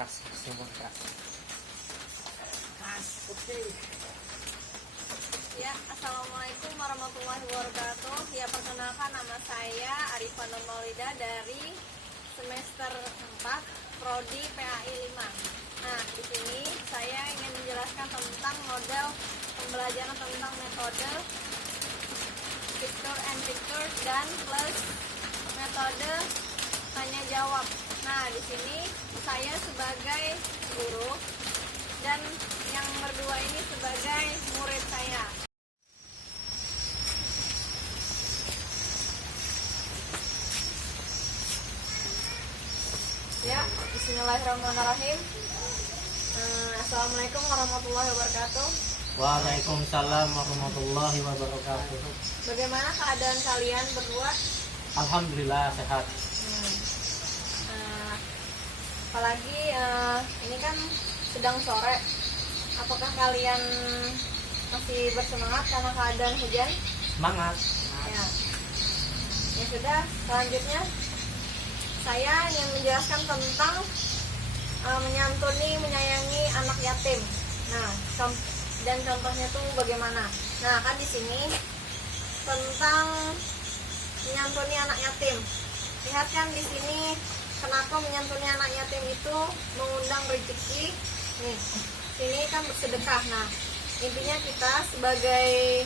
Ya, assalamualaikum warahmatullahi wabarakatuh. Ya, perkenalkan nama saya Arifah Nur Maulida dari semester 4 Prodi PAI 5. Nah, di sini saya ingin menjelaskan tentang model pembelajaran tentang metode picture and picture dan plus metode tanya jawab. Nah, di sini saya sebagai guru dan yang berdua ini sebagai murid saya. Ya, bismillahirrahmanirrahim. Assalamualaikum warahmatullahi wabarakatuh. Waalaikumsalam warahmatullahi wabarakatuh. Bagaimana keadaan kalian berdua? Alhamdulillah sehat. Apalagi ini kan sedang sore. Apakah kalian masih bersemangat karena keadaan hujan? Semangat. Ya. Ya sudah, selanjutnya saya ingin menjelaskan tentang menyantuni, menyayangi anak yatim. Nah, dan contohnya tuh bagaimana? Nah, kan di sini tentang menyantuni anak yatim. Lihat kan di sini kenapa menyantuni anak yatim itu mengundang rezeki. Nih, sini kan bersedekah. Nah, intinya kita sebagai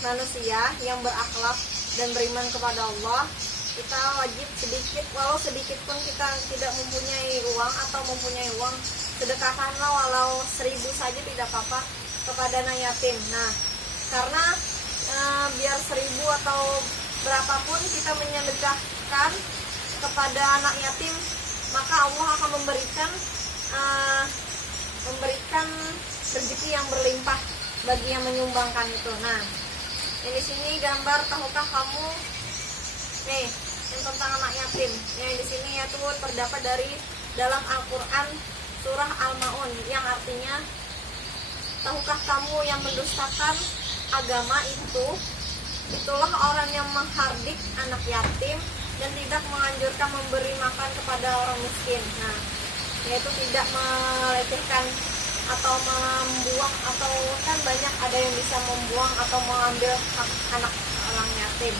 manusia yang berakhlak dan beriman kepada Allah, kita wajib sedikit, walau sedikit pun kita tidak mempunyai uang atau mempunyai uang, sedekahkanlah walau 1.000 saja tidak apa-apa kepada anak yatim. Nah, karena biar 1.000 atau berapapun kita menyedekahkan kepada anak yatim, maka Allah akan memberikan rezeki yang berlimpah bagi yang menyumbangkan itu. Nah, yang di sini gambar, tahukah kamu nih yang tentang anak yatim? Yang di sini ya tuh terdapat dari dalam Al-Quran surah Al-Maun, yang artinya, tahukah kamu yang mendustakan agama itulah orang yang menghardik anak yatim dan tidak menganjurkan memberi makan kepada orang miskin. Nah, yaitu tidak melecehkan atau membuang, atau kan banyak ada yang bisa membuang atau mengambil hak anak orang yatim.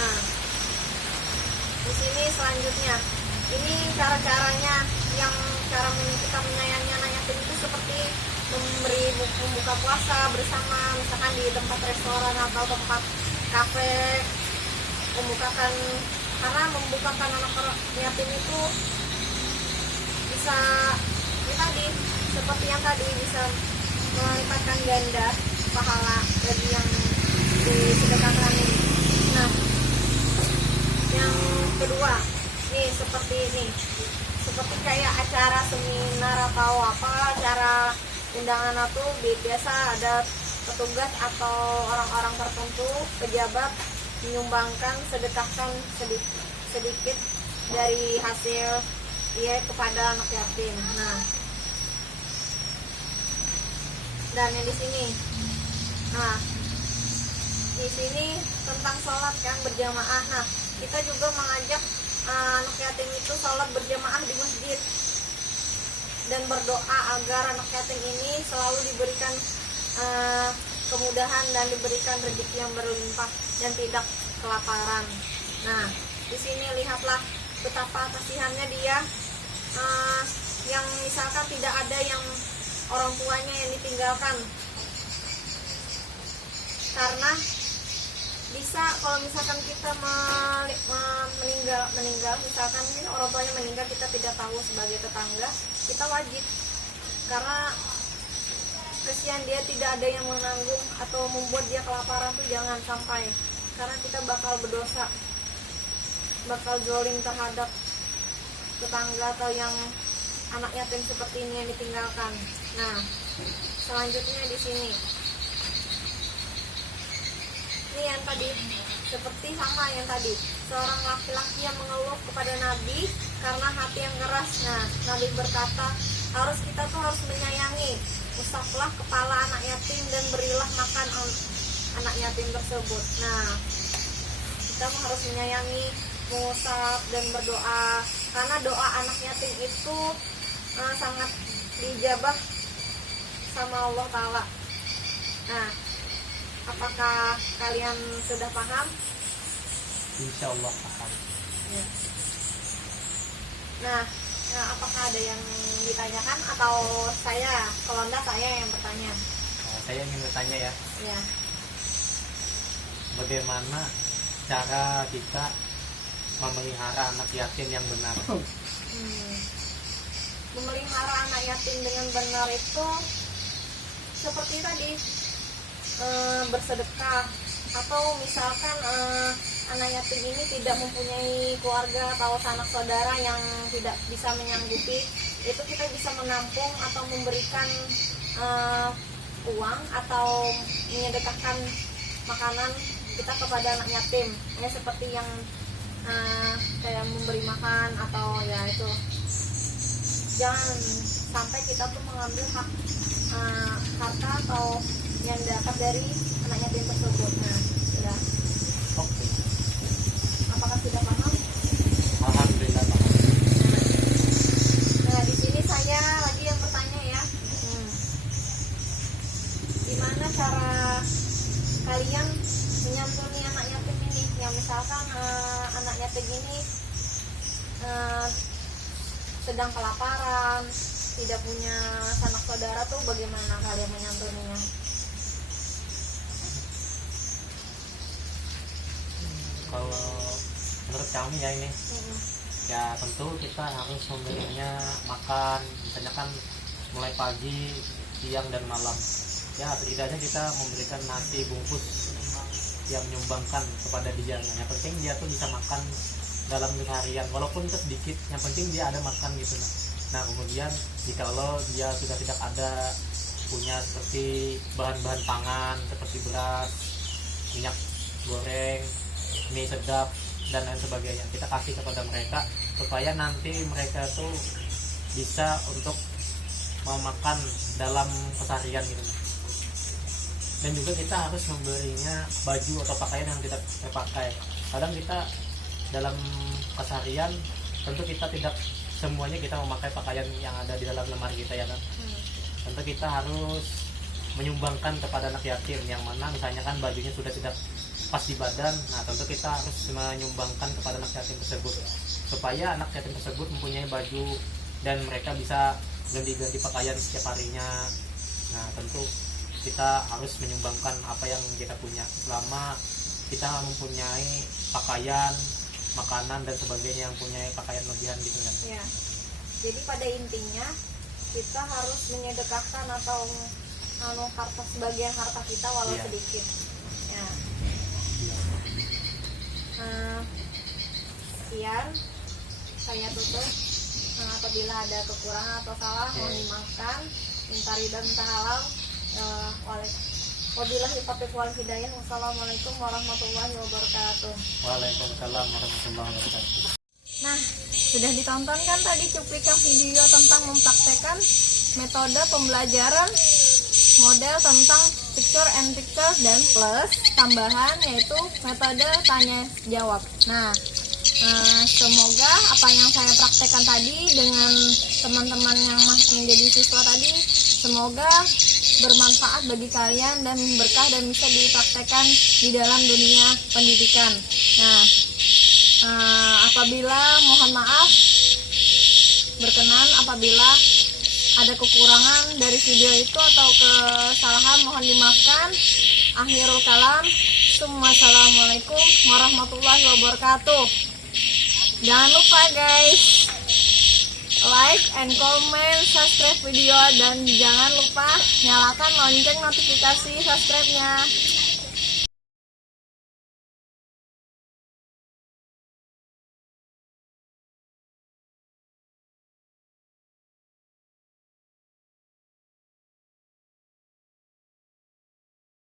Nah, di sini selanjutnya, ini cara-caranya, yang cara kita menyayangi anak yatim itu seperti membuka puasa bersama, misalkan di tempat restoran atau tempat kafe, karena membukakan anak yatim itu bisa seperti yang tadi, bisa melipatkan ganda pahala bagi yang disedekahkan ini. Nah, yang kedua nih, seperti ini, seperti kayak acara seminar atau apa, acara undangan itu biasa ada petugas atau orang-orang tertentu, pejabat menyumbangkan, sedekahkan sedikit dari hasil kepada anak yatim. Nah, dan yang di sini, nah di sini tentang sholat kan berjamaah. Nah, kita juga mengajak anak yatim itu sholat berjamaah di masjid dan berdoa agar anak yatim ini selalu diberikan kemudahan dan diberikan rezeki yang berlimpah dan tidak kelaparan. Nah, di sini lihatlah betapa kasihannya dia, yang misalkan tidak ada yang orang tuanya yang ditinggalkan, karena bisa kalau misalkan kita meninggal, misalkan ini orang tuanya meninggal, kita tidak tahu, sebagai tetangga kita wajib, karena kesian dia tidak ada yang menanggung atau membuat dia kelaparan tuh jangan sampai, karena kita bakal berdosa, bakal zalim terhadap tetangga atau yang anak yatim seperti ini yang ditinggalkan. Nah, selanjutnya di sini, ini yang tadi seperti sama yang tadi, seorang laki-laki yang mengeluh kepada Nabi karena hati yang keras. Nah, Nabi berkata, kita harus menyayangi, usaplah kepala anak yatim dan berilah makan anak yatim tersebut. Nah, kita harus menyayangi, mengusap dan berdoa karena doa anak yatim itu sangat dijabah sama Allah Ta'ala. Nah, apakah kalian sudah paham? Insya Allah paham. Ya. Nah, apakah ada yang ditanyakan atau saya? Kalau enggak saya yang bertanya. Nah, saya ingin bertanya ya, Ya. bagaimana cara kita memelihara anak yatim yang benar? Memelihara anak yatim dengan benar itu seperti tadi, bersedekah, atau misalkan anak yatim ini tidak mempunyai keluarga atau sanak saudara yang tidak bisa menyanggupi, itu kita bisa menampung atau memberikan uang atau menyedekahkan makanan kita kepada anak yatim, ya seperti yang kayak memberi makan atau ya itu. Jangan sampai kita tuh mengambil hak harta atau yang dapat dari anak yatim tersebut. Nah, sudah. Oke. Apakah sudah paham? Alhamdulillah paham. Nah, di sini saya lagi yang bertanya ya. Gimana cara kalian menyantuni anak yatim ini? Yang misalkan anak yatim ini sedang kelaparan, tidak punya sanak saudara, tuh bagaimana kalian menyantuninya? Kalau menurut kami ya ini, ya tentu kita harus memberinya makan, misalnya kan mulai pagi, siang dan malam. Ya setidaknya kita memberikan nasi bungkus yang menyumbangkan kepada dia. Yang penting dia tuh bisa makan dalam harian, walaupun itu sedikit, yang penting dia ada makan gitu. Nah kemudian jikalau dia sudah tidak ada punya seperti bahan-bahan pangan seperti beras, minyak goreng, mie sedap dan lain sebagainya, kita kasih kepada mereka supaya nanti mereka tuh bisa untuk memakan dalam keseharian gitu. Dan juga kita harus memberinya baju atau pakaian yang kita pakai. Kadang kita dalam keseharian tentu kita tidak semuanya kita memakai pakaian yang ada di dalam lemari kita ya kan. Tentu kita harus menyumbangkan kepada anak yatim yang mana misalnya kan bajunya sudah tidak pas di badan. Nah tentu kita harus menyumbangkan kepada anak yatim tersebut supaya anak yatim tersebut mempunyai baju dan mereka bisa ganti-ganti pakaian setiap harinya. Nah tentu kita harus menyumbangkan apa yang kita punya, selama kita mempunyai pakaian, makanan dan sebagainya, yang punya pakaian lebihan gitu kan ya. Jadi pada intinya kita harus menyedekahkan atau harta, sebagian harta kita walau Iya. sedikit ya. Sekian saya tutup. Apabila ada kekurangan atau salah mohon dimaafkan, minta ridha minta halal. Wabillahi taufiq wal hidayah. Wassalamualaikum warahmatullahi wabarakatuh. Waalaikumsalam warahmatullahi wabarakatuh. Nah, sudah ditonton kan tadi cuplikan video tentang mempraktekkan metode pembelajaran model tentang picture and picture dan plus tambahan yaitu metode tanya jawab. Nah, semoga apa yang saya praktekkan tadi dengan teman-teman yang masih menjadi siswa tadi, semoga bermanfaat bagi kalian dan berkah dan bisa dipraktekkan di dalam dunia pendidikan. Nah, apabila mohon maaf berkenan apabila ada kekurangan dari video itu atau kesalahan mohon dimaafkan. Akhirul kalam, assalamualaikum warahmatullahi wabarakatuh. Jangan lupa guys, like and comment, subscribe video, dan jangan lupa nyalakan lonceng notifikasi subscribe-nya.